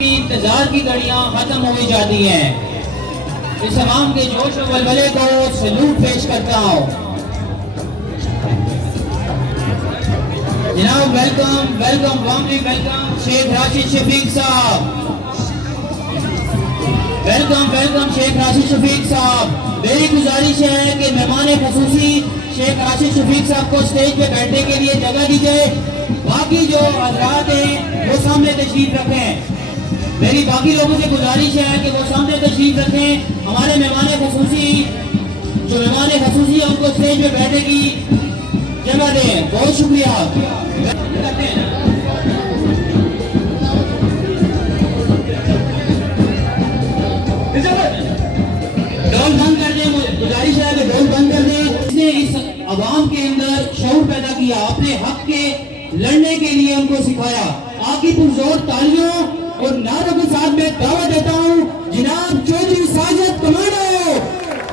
इंतजार की घड़ियां खत्म हो जाती हैं। इस तमाम के जोश और बलबले को सलूट पेश करता हूँ। जनाब welcome welcome warmly welcome Sheikh Rashid Shafiq Sahab. Welcome welcome Sheikh Rashid Shafiq Sahab. मेरी गुजारिश है कि मेहमान खसूसी शेख राशिद शफीक साहब को स्टेज पे बैठने के लिए जगह दी जाए। बाकी जो हजरात हैं वो सामने तशरीफ रखें। मेरी बाकी लोगों से गुजारिश है कि वो सामने तशरीफ रखें। हमारे मेहमान खसूसी है उनको स्टेज पे बैठने की जगह दें। बहुत शुक्रिया। ढोल बंद कर दें। गुजारिश है कि ढोल बंद कर दें। इसने इस अवाम के अंदर शऊर पैदा किया, अपने हक के लड़ने के लिए उनको सिखाया। आपकी पुरजोर तालियों और नारों के साथ मैं दावा देता हूँ जनाब चौधरी साजिद कमांडो,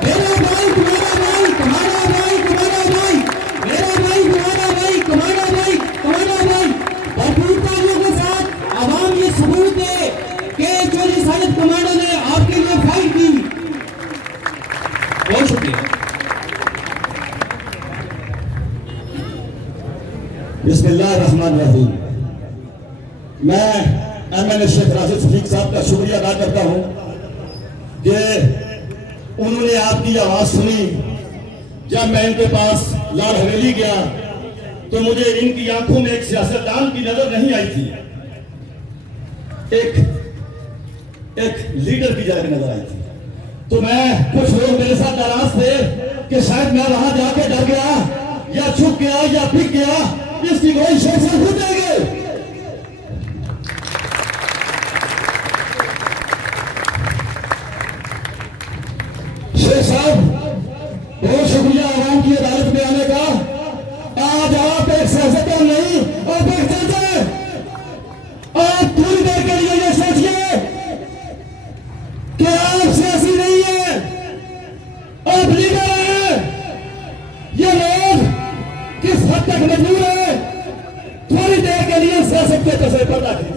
मेरा भाई तुम्हारा भाई, तुम्हारा भाई तुम्हारा भाई, मेरा भाई तुम्हारा भाई, तुम्हारा भाई तुम्हारा भाई। भरपूर तालियों के साथ आवाम ये सबूत है कि चौधरी साजिद कमांडो ने आपके लिए फाइट की। बहुत शुक्रिया। बिस्मिल्लाहिर्रहमानिर्रहीम। मैं एमएनए शेख राशिद शफीक साहब का शुक्रिया अदा करता हूं कि उन्होंने आपकी आवाज सुनी। जब मैं इनके पास लाल हवेली गया तो मुझे इनकी आंखों में एक सियासतदान की नजर नहीं आई थी, एक लीडर की जाकर नजर आई थी। तो मैं कुछ लोग मेरे साथ नाराज थे कि शायद मैं वहां जाके डर गया या छुप गया या फिक गया, इसकी कोई शेख साहब खुद देंगे। शेख साहब बहुत शुक्रिया आवाम की अदालत में आने का। आज आप एक सियासतदान नहीं, आप एक जज हैं। आप थोड़ी देर के लिए ये सोचिए कि आप सियासी नहीं है, आप लीडर हैं। ये लोग किस हद तक मजबूर है, थोड़ी देर के लिए सियासत के तस्वीर पर्दा कीजिए।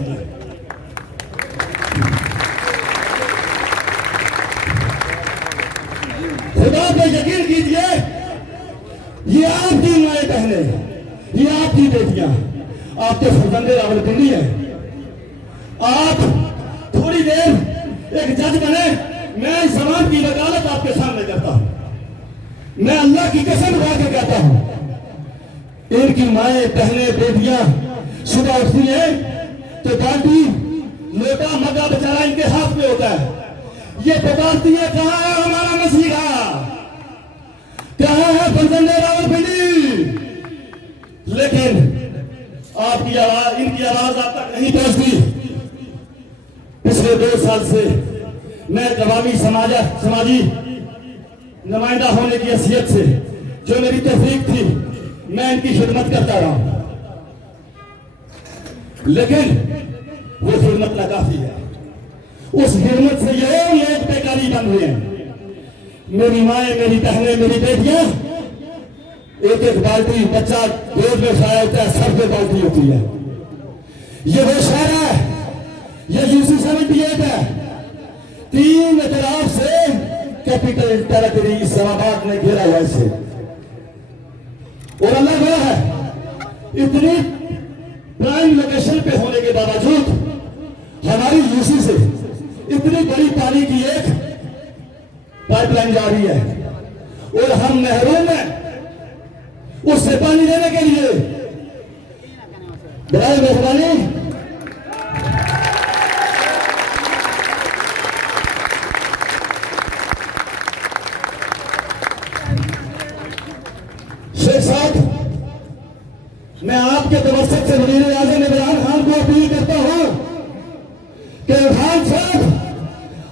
खुदा पे यकीन कीजिए, ये आपकी माए बहने, ये आपकी बेटियां, आपके फर्जंदे रावलपिंडी है। आप थोड़ी देर एक जज बने। मैं इस समाज की वकालत आपके सामने करता हूं। मैं अल्लाह की कसम उठा के कहता हूं, इनकी माए बहने बेटियां सुबह उठती है तो बाल्टी लोटा मग्गा बेचारा इनके हाथ में होता है। ये पुकारती है, कहां है हमारा मसीहा, कहां है फर्जंदे रावलपिंडी। लेकिन आपकी आवाज, इनकी आवाज आप तक नहीं पहुंचती। पिछले 2 साल से मैं अवामी समाजी नुमाइंदा होने की हैसियत से जो मेरी तौफीक थी मैं इनकी खिदमत करता रहा हूं, लेकिन वो खिदमत नाकाफी है। उस खिदमत से ये लोग बेकारी बन हुए हैं। मेरी माएं, मेरी बहनें, मेरी बेटियां, एक एक बाल्टी बच्चा गोद में खाया होता है, सर पे बाल्टी होती है। ये वो शहर है, ये यूसी 78 है। 3 तरफ से कैपिटल टेरिटरी इस्लामाबाद ने घेरा हुआ इसे। और अल्लाह गवाह है, इतनी प्राइम लोकेशन पे होने के बावजूद हमारी यूसी से इतनी बड़ी पानी की एक पाइपलाइन जा रही है और हम महरूम हैं उससे पानी देने के लिए। बराए मेहरबानी शेख साहब, मैं आपके तवज्जुह से वज़ीर आज़म इमरान खान को अपील करता हूं कि इमरान साहब,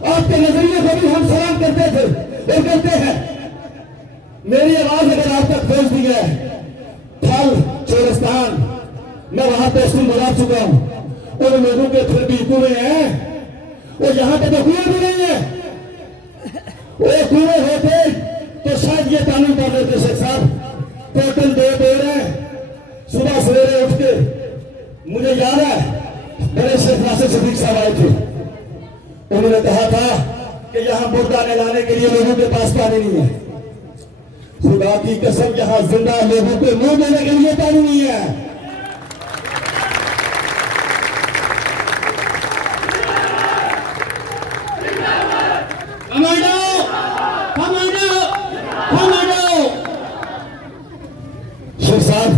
आपके नजरिए को भी हम सलाम करते थे और करते हैं। मेरी आवाज अगर आप तक पहुंच दी है, फल चोरिस्तान, मैं वहां पोस्टिंग बना चुका हूं। उन लोगों के फिर भी कुएं हैं, और यहां पे तो कुएं भी नहीं है। वो कुएं होते तो शायद ये कानून कर देते। शेख साहब, टोटल 2 देर है। सुबह सवेरे उठ के मुझे याद है बड़े शेख राशिद शफीक साहब आए थे। उन्होंने कहा था कि यहाँ मुर्दा नहलाने के लिए लोगों के पास पानी नहीं है। खुदा की कसम, यहाँ जिंदा लोगों को मुंह देने के लिए पानी नहीं है। Commando, commando, commando. शेख साहब,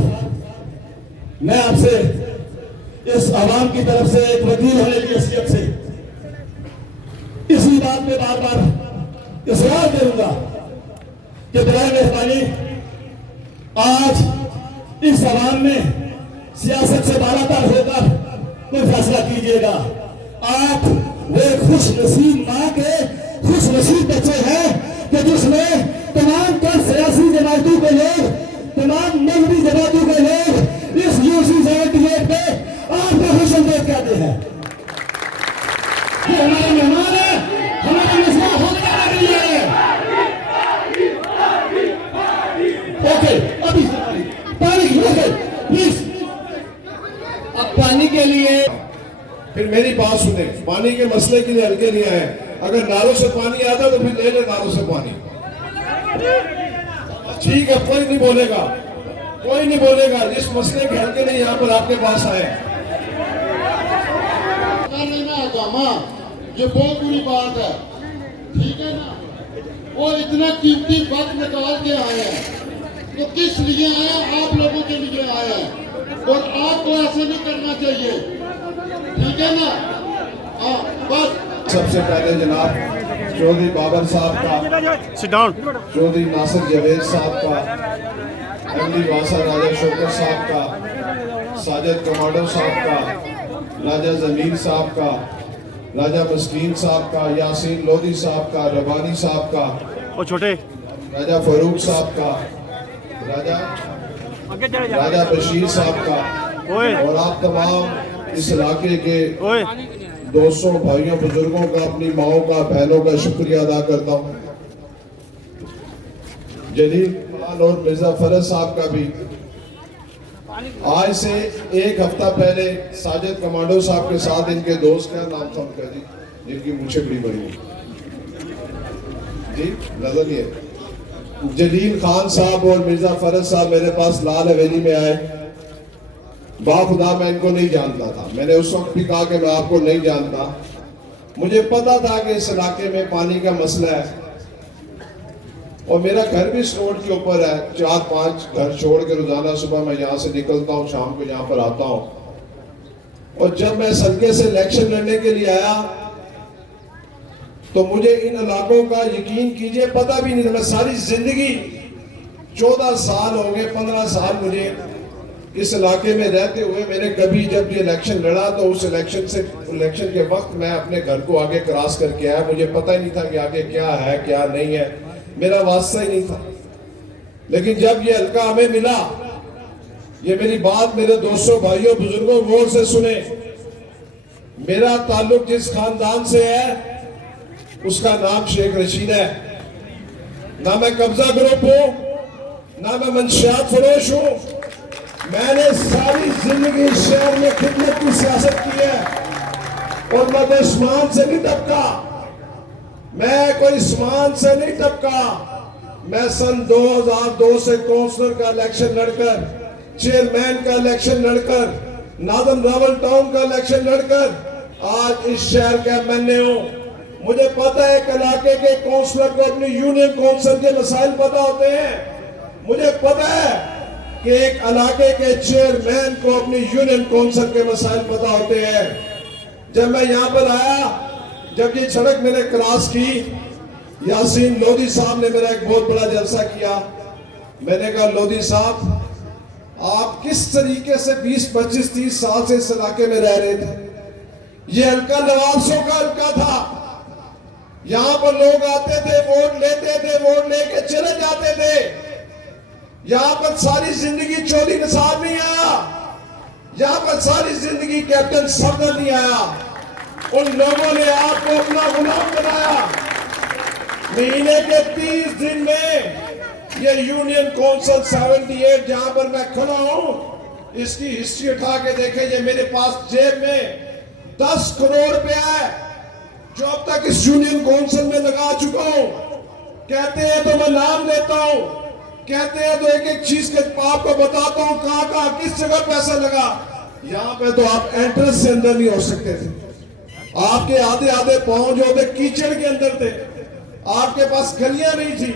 मैं आपसे इस आवाम की तरफ से एक वकील होने की हैसियत से इसी बात पे बार बार इसरार करूंगा कि बराए मेहरबानी आज इस आवाम में सियासत से बालातर होकर कोई फैसला कीजिएगा। आप वे खुश नसीब माँ के खुश नसीब बच्चे हैं कि जिसमें तमाम तर सियासी जमातों के लोग, तमाम मजहबी जमातों के लोग इस यूसी 78 पे आपको खुश अंदेज कहते हैं। ये हमारे मेहमान है, हमारा मसला हल करने के लिए है। ओके, अभी पानी ओके प्लीज। अब पानी के लिए फिर मेरी बात सुने, पानी के मसले के लिए हल्के नहीं आए। अगर नालों से पानी आता तो फिर ले ले नालों से पानी। ठीक है, कोई नहीं बोलेगा, कोई नहीं बोलेगा। जिस मसले के हल्के नहीं यहाँ पर आपके पास आए, ये बहुत बुरी बात है, ठीक है ना। और इतना कीमती वक्त निकाल के आए हैं, तो किस लिए आए हैं? आप लोगों के लिए आए हैं, और आपको ऐसे नहीं करना चाहिए, ठीक है ना। हाँ, बस सबसे पहले जनाब चौधरी बाबर साहब का, चौधरी नासिर जवेद साहब का, एमडी वासा राजा शौकत साहब का, साजिद कमांडो साहब का, राजा जमीर साहब का, राजा मस्कीन साहब का, यासीन लोधी साहब का, रबानी साहब का, और छोटे राजा फारूक साहब का, राजा बशीर साहब का, ओए और आप तमाम इस इलाके के ओए 200 भाइयों बुजुर्गों का, अपनी माओं का, बहनों का शुक्रिया अदा करता हूँ। जलील खान और मिर्जा फरज साहब का भी। आज से एक हफ्ता पहले साजिद कमांडो साहब के साथ इनके दोस्त, क्या नाम था उनका जी, जिनकी मूछें बड़ी बड़ी जी, नजर नहीं है, जलील खान साहब और मिर्जा फरज साहब मेरे पास लाल हवेली में आए। बाखुदा मैं इनको नहीं जानता था, मैंने उस वक्त भी कहा कि मैं आपको नहीं जानता। मुझे पता था कि इस इलाके में पानी का मसला है, और मेरा घर भी इस रोड के ऊपर है। 4-5 घर छोड़ के रोजाना सुबह मैं यहाँ से निकलता हूँ, शाम को यहाँ पर आता हूँ। और जब मैं इस हल्के से इलेक्शन लड़ने के लिए आया तो मुझे इन इलाकों का, यकीन कीजिए, पता भी नहीं था। मैं सारी जिंदगी 14 साल हो गए, 15 साल मुझे इस इलाके में रहते हुए, मैंने कभी जब ये इलेक्शन लड़ा तो उस इलेक्शन के वक्त मैं अपने घर को आगे क्रॉस करके आया। मुझे पता ही नहीं था कि आगे क्या है क्या नहीं है, मेरा वास्ता ही नहीं था। लेकिन जब ये हल्का हमें मिला, ये मेरी बात मेरे 200 भाइयों बुजुर्गों गौर से सुने। मेरा ताल्लुक जिस खानदान से है उसका नाम शेख रशीद है। ना मैं कब्जा ग्रुप हूं, ना मैं मंशियात फरोश हूं। मैंने सारी जिंदगी शहर में खिदमत की सियासत की है, और मैं आसमान से नहीं टपका, मैं कोई समान से नहीं टपका। मैं सन 2002 से काउंसलर का इलेक्शन लड़कर, चेयरमैन का इलेक्शन लड़कर, नादम रावल टाउन का इलेक्शन लड़कर आज इस शहर का एमएनए हूं। मुझे पता है कि इलाके के काउंसलर को अपनी यूनियन काउंसिल के मसाइल पता होते हैं। मुझे पता है कि एक इलाके के चेयरमैन को अपनी यूनियन काउंसिल के मसाइल पता होते हैं। जब मैं यहाँ पर आया, जब ये सड़क मैंने क्रॉस की, यासीन लोधी साहब ने मेरा एक बहुत बड़ा जलसा किया। मैंने कहा, लोधी साहब, आप किस तरीके से 20, 25, 30 साल से इस इलाके में रह रहे थे? ये हल्का नवाबसों का हल्का था। यहाँ पर लोग आते थे, वोट लेते थे, वोट लेके चले जाते थे। यहाँ पर सारी जिंदगी चौधरी निसार नहीं आया, यहाँ पर सारी जिंदगी कैप्टन सफदर नहीं आया। उन लोगों ने आपको अपना गुलाम बनाया। महीने के 30 दिन में ये यूनियन काउंसिल 78 जहां पर मैं खड़ा हूं, इसकी हिस्ट्री उठा के देखे। ये मेरे पास जेब में 10 करोड़ रुपया है। जो अब तक इस यूनियन काउंसिल में लगा चुका हूं। कहते हैं तो मैं नाम लेता हूं, कहते हैं तो एक एक चीज के आपको बताता हूं कहां कहां किस जगह पैसा लगा। यहां पे तो आप एंट्रेंस से अंदर नहीं हो सकते थे, आपके आधे आधे पांव जो थे कीचड़ के अंदर थे, आपके पास गलियां नहीं थी,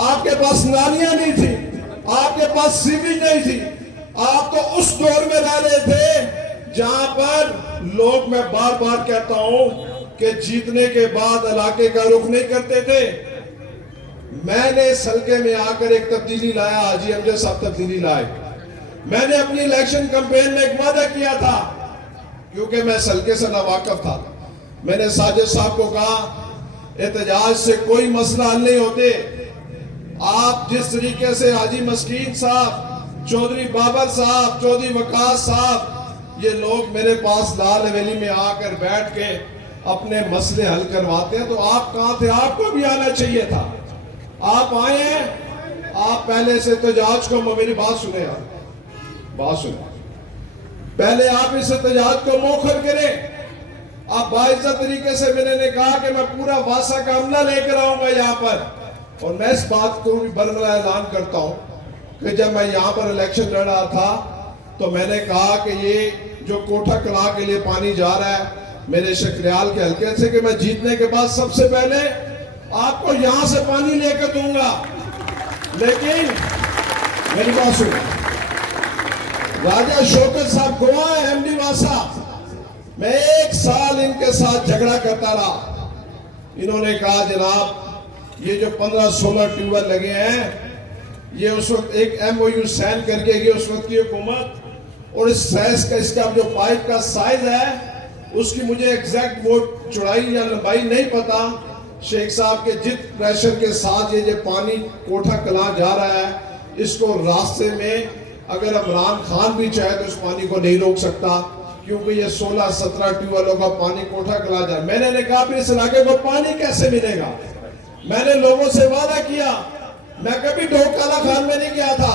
आपके पास नालियां नहीं थी, आपके पास सीवेज नहीं थी। आप तो उस दौर में रह रहे थे जहां पर लोग, मैं बार बार कहता हूं कि जीतने के बाद इलाके का रुख नहीं करते थे। मैंने इस हल्के में आकर एक तब्दीली लाया, हाजी अमजद साहब तब्दीली लाए। मैंने अपनी इलेक्शन कैंपेन में एक वादा किया था, क्योंकि मैं इस हल्के से नावाकिफ था। मैंने साजिद साहब को कहा, एहतजाज से कोई मसला हल नहीं होते। आप जिस तरीके से हाजी मस्कीन साहब, चौधरी बाबर साहब, चौधरी वकास साहब, ये लोग मेरे पास लाल हवेली में आकर बैठ के अपने मसले हल करवाते हैं, तो आप कहां थे? आपको भी आना चाहिए था। आप आए हैं, आप पहले से एहतजाज को, मेरी बात सुने यार, बात सुने, पहले आप इस एहतजाज को मौखर करें। आप बाइज्जत तरीके से मैंने कहा कि मैं पूरा वासा का अमला लेकर आऊंगा यहाँ पर। और मैं इस बात को भी बरमला ऐलान करता हूं कि जब मैं यहाँ पर इलेक्शन लड़ रहा था तो मैंने कहा कि ये जो कोठा कला के लिए पानी जा रहा है मेरे शकरियाल के हल्के से, कि मैं जीतने के बाद सबसे पहले आपको यहां से पानी लेकर दूंगा। लेकिन मेरी बात सुनो, राजा शौकत साहब गवाह है, एमडी वासा, मैं 1 साल इनके साथ झगड़ा करता रहा। इन्होंने कहा जनाब ये जो 15-16 ट्यूबवेल लगे हैं, ये उस वक्त एक MOU साइन करके गई उस वक्त की हुकूमत, और इस साइज का, इसका जो पाइप का साइज है उसकी मुझे एग्जैक्ट वो चौड़ाई या लंबाई नहीं पता। शेख साहब के जित प्रेशर के साथ ये जो पानी कोठा कला जा रहा है, इसको रास्ते में अगर इमरान खान भी चाहे तो इस पानी को नहीं रोक सकता, क्योंकि ये 16-17 ट्यूबवेलों का पानी कोठा कला जा रहा है। मैंने कहा फिर इस इलाके को पानी कैसे मिलेगा? मैंने लोगों से वादा किया, मैं कभी ढोक काला खान में नहीं गया था।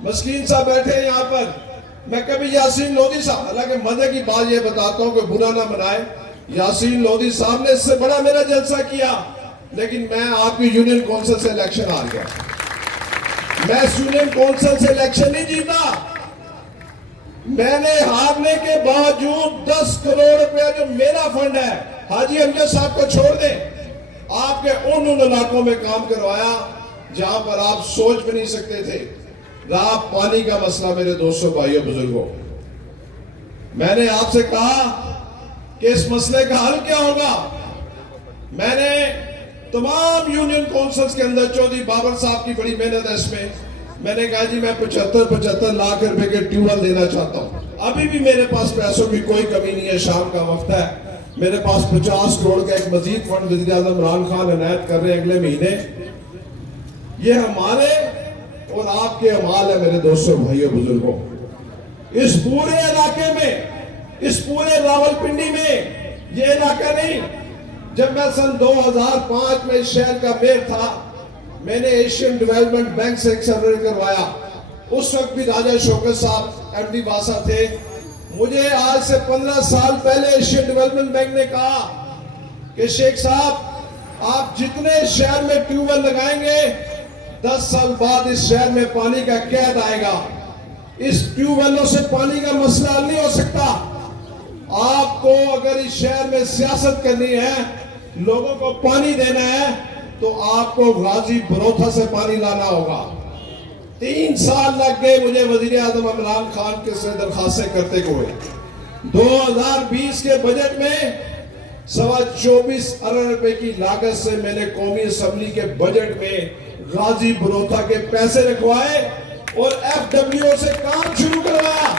मस्कीन साहब बैठे हैं यहाँ पर, मैं कभी यासीन लोधी साहब, हालांकि मजे की बात ये बताता हूँ कि बुरा ना मनाए, यासीन लोधी साहब ने इससे बड़ा मेरा जलसा किया, लेकिन मैं आपकी यूनियन काउंसिल से इलेक्शन हार गया। मैं इस यूनियन काउंसिल से इलेक्शन नहीं जीता। मैंने हारने के बावजूद 10 करोड़ रुपया जो मेरा फंड है, हाजी अमजद साहब को छोड़ दें, आपके उन इलाकों में काम करवाया जहां पर आप सोच भी नहीं सकते थे। रहा पानी का मसला, मेरे दोस्तों, भाइयों, बुजुर्गों, मैंने आपसे कहा कि इस मसले का हल क्या होगा। मैंने तमाम यूनियन काउंसिल्स के अंदर, चौधरी बाबर साहब की बड़ी मेहनत है इसमें, मैंने कहा जी मैं 75 लाख रुपए के ट्यूबवेल देना चाहता हूं। अभी भी मेरे पास पैसों की कोई कमी नहीं है, शाम का वक्त है, मेरे पास 50 करोड़ का एक मजीद फंड वज़ीर आज़म इमरान खान इनायत कर रहे हैं अगले महीने। ये हमारे और आपके अमाल है मेरे दोस्तों, भाइयों, बुजुर्गों। इस पूरे इलाके में, इस पूरे रावलपिंडी में, ये इलाका नहीं, जब मैं सन 2005 में इस शहर का मेयर था, मैंने एशियन डेवलपमेंट बैंक से एक सर्वे करवाया। उस वक्त भी राजा शौकत साहब MD वासा थे। मुझे आज से 15 साल पहले एशियन डेवलपमेंट बैंक ने कहा कि शेख साहब आप जितने शहर में ट्यूबवेल लगाएंगे 10 साल बाद इस शहर में पानी का कैद आएगा। इस ट्यूबवेलों से पानी का मसला हल नहीं हो सकता। आपको अगर इस शहर में सियासत करनी है, लोगों को पानी देना है, तो आपको गाजी बरोथा से पानी लाना होगा। 3 साल लग गए मुझे वजीर आजम इमरान खान के से दरखास्तें करते हुए। 2020 के बजट में 24.25 अरब रुपए की लागत से मैंने कौमी असेंबली के बजट में गाजी बरोथा के पैसे रखवाए और FWO से काम शुरू करवाया।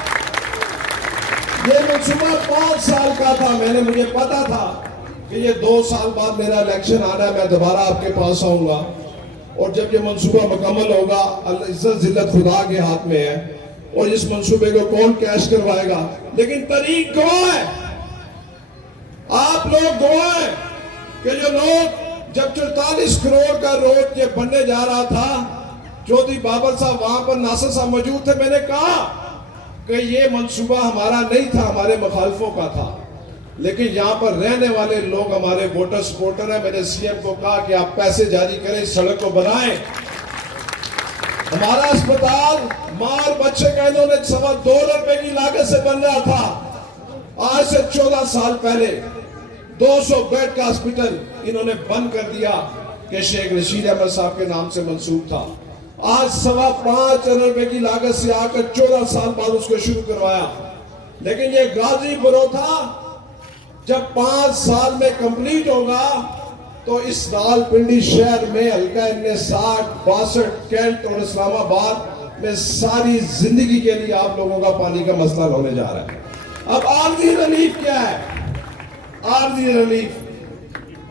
ये मंसूबा 5 साल का था। मुझे पता था कि ये 2 साल बाद मेरा इलेक्शन आना है, मैं दोबारा आपके पास आऊंगा, और जब ये मंसूबा मुकम्मल होगा, अल्लाह इज्जत जिल्लत खुदा के हाथ में है, और इस मंसूबे को कौन कैश करवाएगा, लेकिन तरीक गवाह है, आप लोग गवाह हैं कि जो लोग, जब 44 करोड़ का रोड ये बनने जा रहा था, चौधरी बाबर साहब वहां पर, नासिर साहब मौजूद थे, मैंने कहा कि ये मंसूबा हमारा नहीं था, हमारे मुखालफों का था। लेकिन यहाँ पर रहने वाले लोग हमारे वोटर सपोर्टर हैं। मैंने सीएम को कहा कि आप पैसे जारी करें, इस सड़क को बनाएं। हमारा अस्पताल मां और बच्चे का इन्होंने 2.25 रुपए की लागत से बन रहा था। आज से 14 साल पहले 200 बेड का हॉस्पिटल इन्होंने बंद कर दिया कि शेख रशीद अहमद साहब के नाम से मंसूब था। आज 5.25 अरब रुपए की लागत से आकर 14 साल बाद उसको शुरू करवाया। लेकिन ये गाजीपुर था, जब 5 साल में कंप्लीट होगा तो इस रावलपिंडी शहर में हल्का 60, 62 कैंट और इस्लामाबाद में सारी जिंदगी के लिए आप लोगों का पानी का मसला होने जा रहा है। अब आर्जी रिलीफ क्या है? आर्जी रिलीफ,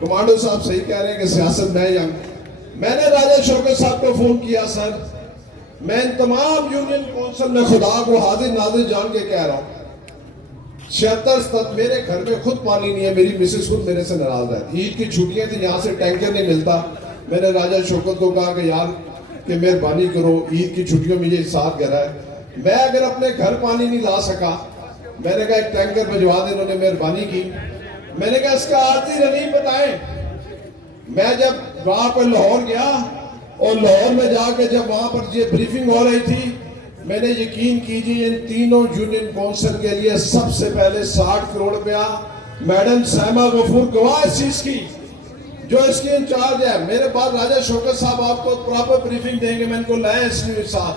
कमांडो साहब सही कह रहे हैं कि सियासत में जंग। मैंने राजा शौकत साहब को फोन किया, सर मैं इन तमाम यूनियन काउंसिल में खुदा को हाजिर नाजिर जान के कह रहा हूं, 76 मेरे घर में खुद पानी नहीं है। मेरी मिसेस खुद मेरे से नाराज है। ईद की छुट्टियां थी, यहाँ से टैंकर नहीं मिलता। मैंने राजा शौकत को कहा कि यार कि मेहरबानी करो, ईद की छुट्टियों में ये साथ गिरा है, मैं अगर अपने घर पानी नहीं ला सका, मैंने कहा एक टैंकर भिजवा दे। इन्होंने मेहरबानी की। मैंने कहा इसका आर्जी रिलीफ बताएं। मैं जब वहां पर लाहौर गया और लाहौर में जाके जब वहां पर ये ब्रीफिंग हो रही थी, मैंने यकीन कीजिए इन तीनों यूनियन काउंसिल के लिए सबसे पहले 60 करोड़ रुपया मैडम सैमा गफूर गवाह इस चीज की, जो इसकी इंचार्ज है। मेरे पास राजा शौकत साहब आपको प्रॉपर ब्रीफिंग देंगे, मैं इनको लाया इसलिए साथ।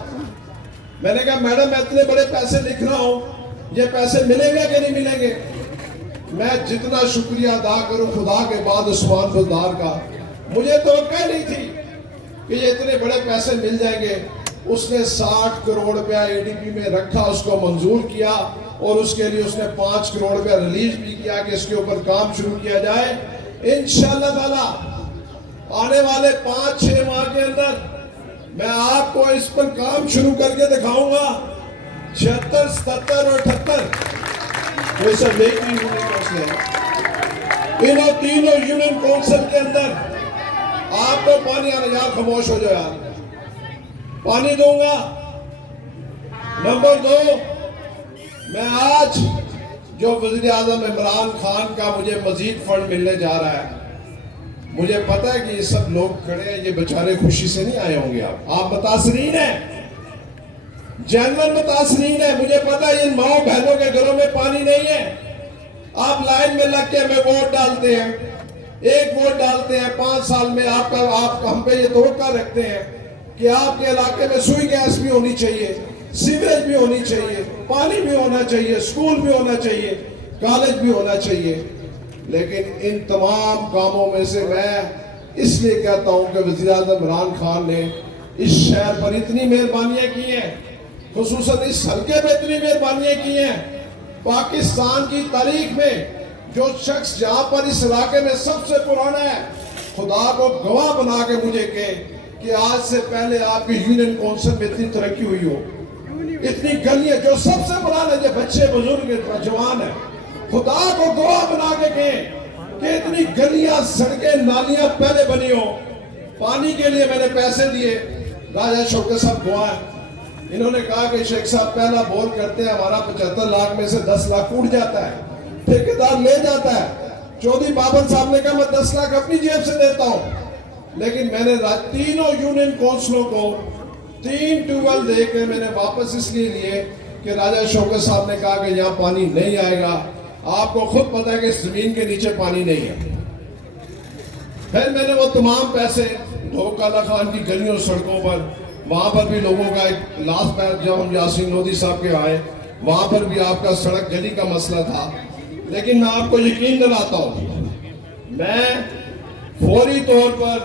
मैंने कहा मैडम मैं इतने बड़े पैसे लिख रहा हूं, ये पैसे मिलेंगे कि नहीं मिलेंगे? मैं जितना शुक्रिया अदा करूं खुदा के बाद उस्मान बुलदार का, मुझे तो नहीं थी कि ये इतने बड़े पैसे मिल जाएंगे। उसने 60 करोड़ रुपया एडीपी में रखा, उसको मंजूर किया और उसके लिए उसने 5 करोड़ रुपया रिलीज भी किया कि इसके ऊपर काम शुरू किया जाए। इंशाअल्लाह ताला आने वाले 5-6 माह के अंदर मैं आपको इस पर काम शुरू करके दिखाऊंगा। 76, 77 और 78 ये सब एक ही यूनियन काउंसिल है। इन तीनों यूनियन काउंसिल के अंदर आपको पानी आने, यार खामोश हो जाओ यार, पानी दूंगा। नंबर 2, मैं आज जो वज़ीर आज़म इमरान खान का मुझे मजीद फंड मिलने जा रहा है, मुझे पता है कि ये सब लोग खड़े हैं, ये बेचारे खुशी से नहीं आए होंगे। आप मुतासरीन हैं, जनरल मुतासरीन है। मुझे पता है इन माओ बहनों के घरों में पानी नहीं है। आप लाइन में लग के हमें वोट डालते हैं, एक वोट डालते हैं, 5 साल में आप हम पे ये तवक्का रखते हैं कि आपके इलाके में सुई गैस भी होनी चाहिए, सीवरेज भी होनी चाहिए, पानी भी होना चाहिए, स्कूल भी होना चाहिए, कॉलेज भी होना चाहिए। लेकिन इन तमाम कामों में से मैं इसलिए कहता हूं कि वज़ीर आज़म इमरान खान ने इस शहर पर इतनी मेहरबानियां की हैं, खुसूसन इस हल्के में इतनी मेहरबानियां की हैं। पाकिस्तान की तारीख में जो शख्स जहां पर इस इलाके में सबसे पुराना है, खुदा को गवाह बना के मुझे कहे कि आज से पहले आपकी यूनियन काउंसिल में इतनी तरक्की हुई हो, इतनी गलियां जो सबसे पुराने जो बच्चे बुजुर्ग जवान है, खुदा को गवाह बना के कहे कि इतनी गलियां सड़कें नालियां पहले बनी हो। पानी के लिए मैंने पैसे दिए, राजा शौकत साहब गवाह, इन्होंने कहा कि शेख साहब पहला बोर करते हैं, हमारा 75 लाख में से 10 लाख उड़ जाता है, ठेकेदार ले जाता है। चौधरी बाबर साहब ने कहा मैं 10 लाख अपनी जेब से देता हूं। लेकिन मैंने तीनों यूनियन काउंसिलों को 3 ट्यूबवेल देकर मैंने वापस इसलिए लिए कि राजा शौकत साहब ने कहा कि यहाँ पानी नहीं आएगा। आपको खुद पता है कि इस जमीन के नीचे पानी नहीं है। फिर मैंने वो तमाम पैसे काला खान की गलियों सड़कों पर, वहां पर भी लोगों का एक लास्ट बैच जब हम यासीन लोधी साहब के आए, वहां पर भी आपका सड़क गली का मसला था। लेकिन मैं आपको यकीन दिलाता हूं, मैं फौरी तौर पर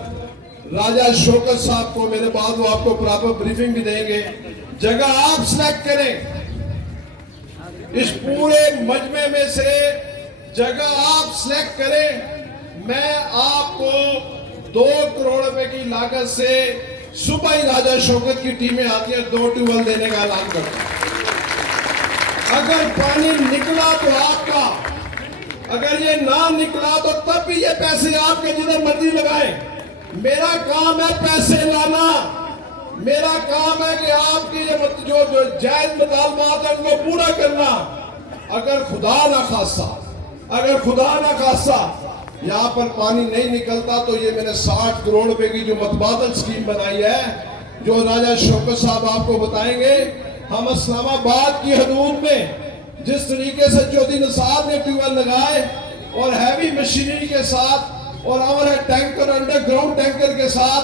राजा शौकत साहब को, मेरे बाद वो आपको प्रॉपर ब्रीफिंग भी देंगे, जगह आप सिलेक्ट करें। इस पूरे मजमे में से जगह आप सिलेक्ट करें। मैं आपको 2 करोड़ रुपए की लागत से सुबह ही राजा शौकत की टीमें आती है, 2 ट्यूबवेल देने का ऐलान करता है। अगर पानी निकला तो आपका, अगर ये ना निकला तो तब भी ये पैसे आपके जिधर मर्जी लगाए। मेरा काम है पैसे लाना, मेरा काम है कि आपकी जो जायज मुतालबात है उनको पूरा करना। अगर खुदा ना खासा अगर खुदा ना खासा यहाँ पर पानी नहीं निकलता तो ये मैंने 60 करोड़ रुपए की जो मतबादल स्कीम बनाई है, जो राजा शौकत साहब आपको बताएंगे, हम इस्लामाबाद की हदूद में जिस तरीके से चौधरी निसार ने ट्यूबवेल लगाए और हैवी मशीनरी के साथ और ओवर टैंकर, अंडरग्राउंड टैंकर के साथ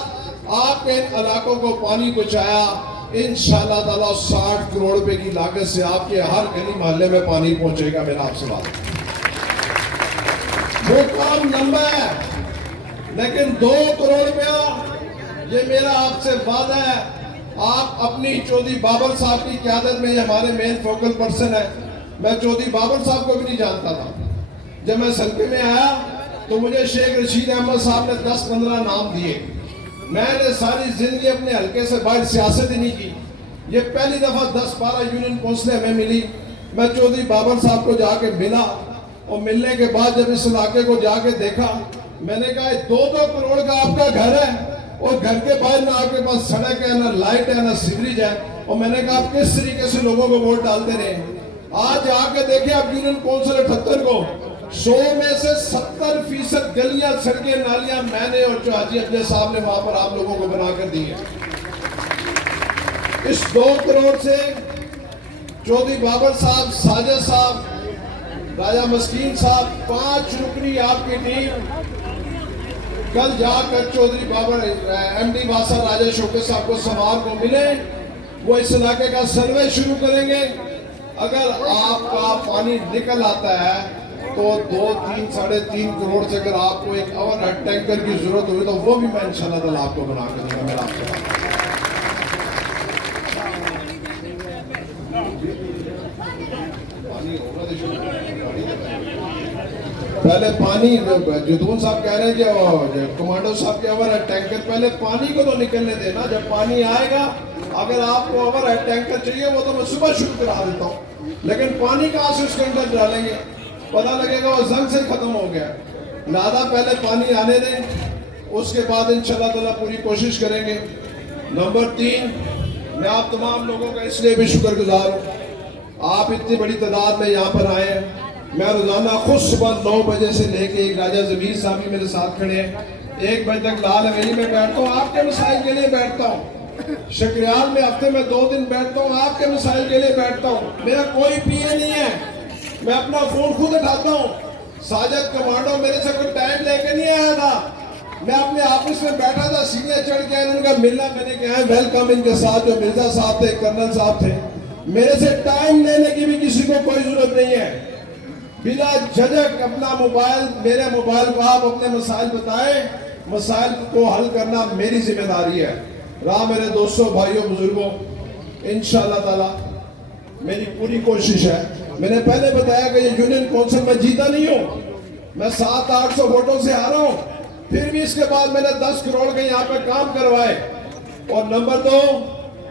आपके इन इलाकों को पानी पहुंचाया, इंशाअल्लाह ताला 60 करोड़ रुपए की लागत से आपके हर गली मोहल्ले में पानी पहुंचेगा। मेरा आपसे बात, वो काम लंबा है, लेकिन 2 करोड़ रुपया ये मेरा आपसे वादा है। आप अपनी चौधरी बाबर साहब की क़यादत में, ये हमारे मेन फोकल पर्सन है। मैं चौधरी बाबर साहब को भी नहीं जानता था। जब मैं सल्के में आया तो मुझे शेख रशीद अहमद साहब ने 10-15 नाम दिए। मैंने सारी जिंदगी अपने हल्के से बाहर सियासत ही नहीं की। ये पहली दफा 10-12 यूनियन कौंसिलें हमें मिली। मैं चौधरी बाबर साहब को जाके मिला और मिलने के बाद जब इस इलाके को जाके देखा, मैंने कहा 2-2 करोड़ का आपका घर है और घर के बाहर ना आपके पास सड़क है, ना लाइट है, ना सीवरेज है, और मैंने कहा आप किस तरीके से लोगों को वोट डालते रहे। आज आके देखे आप यूनियन कौंसिल 78 को 100 में से 70% गलियां, सड़कें, नालियां मैंने और हाजी अब्दुल साहब ने वहां पर आप लोगों को बनाकर दी है। इस 2 करोड़ से चौधरी बाबर साहब, साजिद साहब, राजा मस्कीन साहब, 5 रुकनी आपकी टीम कल जाकर चौधरी बाबर एमडी वासा राजा शौकत साहब को समार को मिले। वो इस इलाके का सर्वे शुरू करेंगे। अगर आपका पानी निकल आता है तो 2, 3, 3.5 करोड़ से अगर आपको एक ओवरहेड टैंकर की जरूरत हुई तो वो भी मैं इंशाल्लाह ताला आपको बना कर दूंगा। मेरा आपको पहले पानी, जुदून साहब कह रहे हैं कि कमांडो साहब के ओवरहेड टैंकर, पहले पानी को तो निकलने देना। जब पानी आएगा, अगर आपको ओवरहेड टैंकर चाहिए वो तो मैं सुबह शुरू करा देता हूँ, लेकिन पानी कहाँ से उसके अंदर डालेंगे, पता लगेगा वो जंग से खत्म हो गया। नादा पहले पानी आने दें, उसके बाद इंशाल्लाह ताला पूरी कोशिश करेंगे। नंबर 3, मैं आप तमाम लोगों का इसलिए भी शुक्रगुजार हूँ, आप इतनी बड़ी तादाद में यहाँ पर आए हैं। मैं रोजाना खुद सुबह 9 बजे से लेके राजा जमीर साहब भी मेरे साथ खड़े हैं, 1 बजे तक लाल हवेली में बैठता हूँ, आपके मसाइल के लिए बैठता हूँ। शकरियाल में हफ्ते में 2 दिन बैठता हूँ, आपके मसाइल के लिए बैठता हूँ। मेरा कोई पीए नहीं है, मैं अपना फोन खुद उठाता हूँ। साजिद कमांडो मेरे से कोई टाइम लेके नहीं आया था, मैं अपने ऑफिस में बैठा था, सीनियर चढ़ के उनका मिलना, मैंने कहा वेलकम। इनके साथ जो मिर्जा साहब थे, कर्नल साहब थे, मेरे से टाइम लेने की भी किसी को कोई जरूरत नहीं है। बिना झिझक अपना मोबाइल, मेरे मोबाइल को आप अपने मसाइल बताएं, मसाइल को हल करना मेरी जिम्मेदारी है। रहा मेरे दोस्तों, भाइयों, बुजुर्गों, इंशाअल्लाह ताला मेरी पूरी कोशिश है। मैंने पहले बताया कि ये यूनियन कौंसिल में जीता नहीं हूँ, मैं 700-800 वोटों से हारा हूँ, फिर भी इसके बाद मैंने 10 करोड़ के यहाँ पे काम करवाए। और नंबर 2,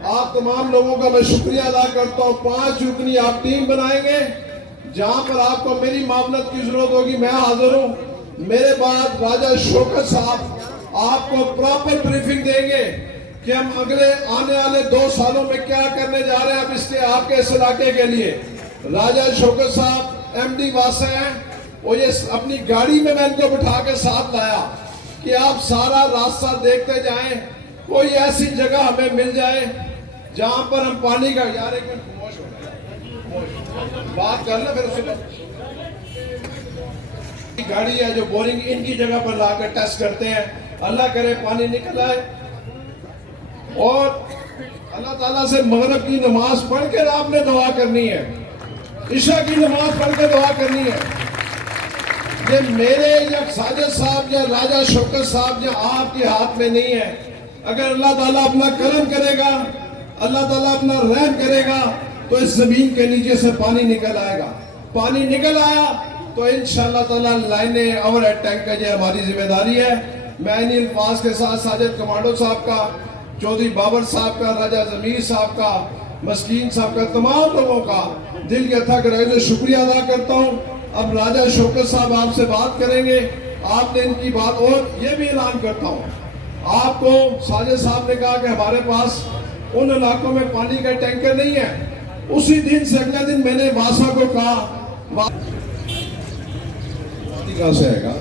आप तमाम लोगों का मैं शुक्रिया अदा करता हूँ। 5 रुकनी आप टीम बनाएंगे, जहां पर आपको मेरी मामलत की जरूरत होगी मैं हाजिर हूं। मेरे बाद राजा शौकत साहब आपको प्रॉपर ब्रीफिंग देंगे कि हम अगले आने वाले 2 सालों में क्या करने जा रहे हैं। अब इसके आपके इस इलाके के लिए राजा शौकत साहब एमडी वासा हैं, और ये अपनी गाड़ी में मैं इनको बिठा के साथ लाया कि आप सारा रास्ता देखते जाएं, कोई ऐसी जगह हमें मिल जाए जहां पर हम पानी का, यार एक मिनट खामोश हो बात कर ले, फिर उससे गाड़ी है जो बोरिंग इनकी जगह पर लाकर टेस्ट करते हैं, अल्लाह करे पानी निकल आए। और अल्लाह ताला से मगरिब की नमाज पढ़ कर आपने दुआ करनी है, इशा की नमाज पढ़ कर दुआ करनी है। ये मेरे या साजिद साहब या राजा शौकत साहब या आपके हाथ में नहीं है। अगर अल्लाह ताला अपना करम करेगा, अल्लाह ताला अपना रहम करेगा, तो इस जमीन के नीचे से पानी निकल आएगा। पानी निकल आया तो इंशाअल्लाह ताला लाइनें ओवरहेड टैंक का ये हमारी जिम्मेदारी है। मैं इन अल्फाज के साथ साजिद कमांडो साहब का, चौधरी बाबर साहब का, राजा जमीर साहब का, मस्कीन साहब का, तमाम लोगों का दिल के अथक रहे से शुक्रिया अदा करता हूँ। अब राजा शौकत साहब आपसे बात करेंगे, आपने इनकी बात, और ये भी ऐलान करता हूँ आपको, साजिद साहब ने कहा कि हमारे पास उन इलाकों में पानी का टैंकर नहीं है। उसी दिन से अगले दिन मैंने वासा को कहा, कहाँ से आएगा